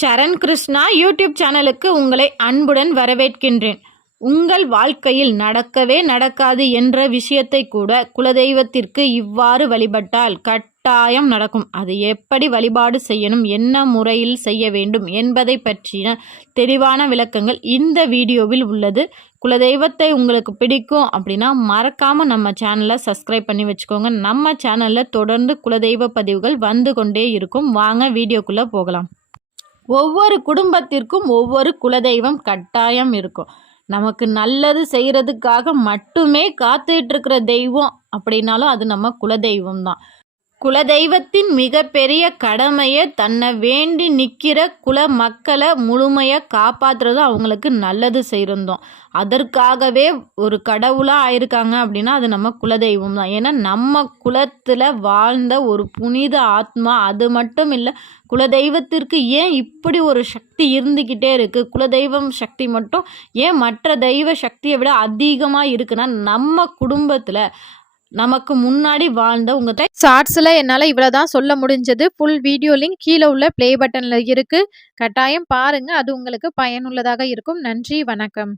சரண் Krishna YouTube சேனலுக்கு உங்களை அன்புடன் வரவேற்கின்றேன். உங்கள் வாழ்க்கையில் நடக்கவே நடக்காது என்ற விஷயத்தை கூட குலதெய்வத்திற்கு இவ்வாறு வழிபட்டால் கட்டாயம் நடக்கும். அது எப்படி வழிபாடு செய்யணும் என்ன முறையில் செய்ய வேண்டும் என்பதை பற்றின தெளிவான விளக்கங்கள் இந்த வீடியோவில் உள்ளது. குலதெய்வத்தை உங்களுக்கு பிடிக்கும் அப்படின்னா மறக்காமல் நம்ம சேனலை சப்ஸ்கிரைப் பண்ணி வச்சுக்கோங்க. நம்ம சேனலில் தொடர்ந்து குலதெய்வ பதிவுகள் வந்து கொண்டே இருக்கும். வாங்க வீடியோக்குள்ளே போகலாம். ஒவ்வொரு குடும்பத்திற்கும் ஒவ்வொரு குலதெய்வம் கட்டாயம் இருக்கும். நமக்கு நல்லது செய்கிறதுக்காக மட்டுமே காத்துட்ருக்கிற தெய்வம் அப்படின்னாலும் அது நம்ம குலதெய்வம் தான் குலதெய்வத்தின் மிகப்பெரிய கடமையை தன்னை வேண்டி நிற்கிற குல மக்களை முழுமையாக காப்பாற்றுறது அவங்களுக்கு நல்லது செய்கிறந்தோம் அதற்காகவே ஒரு கடவுளாக ஆயிருக்காங்க அப்படின்னா அது நம்ம குலதெய்வம் தான். ஏன்னா நம்ம குலத்தில் வாழ்ந்த ஒரு புனித ஆத்மா அது மட்டும் இல்லை குலதெய்வத்திற்கு ஏன் இப்படி ஒரு சக்தி இருந்துக்கிட்டே இருக்குது குலதெய்வம் சக்தி மட்டும் ஏன் மற்ற தெய்வ சக்தியை விட அதிகமாக இருக்குன்னா நம்ம குடும்பத்தில் நமக்கு முன்னாடி வாழ்ந்த உங்கள் ஷார்ட்ஸில் என்னால் இவ்வளோ தான் சொல்ல முடிஞ்சது. ஃபுல் வீடியோ லிங்க் கீழே உள்ள ப்ளே பட்டனில் இருக்குது கட்டாயம் பாருங்கள் அது உங்களுக்கு பயனுள்ளதாக இருக்கும். நன்றி வணக்கம்.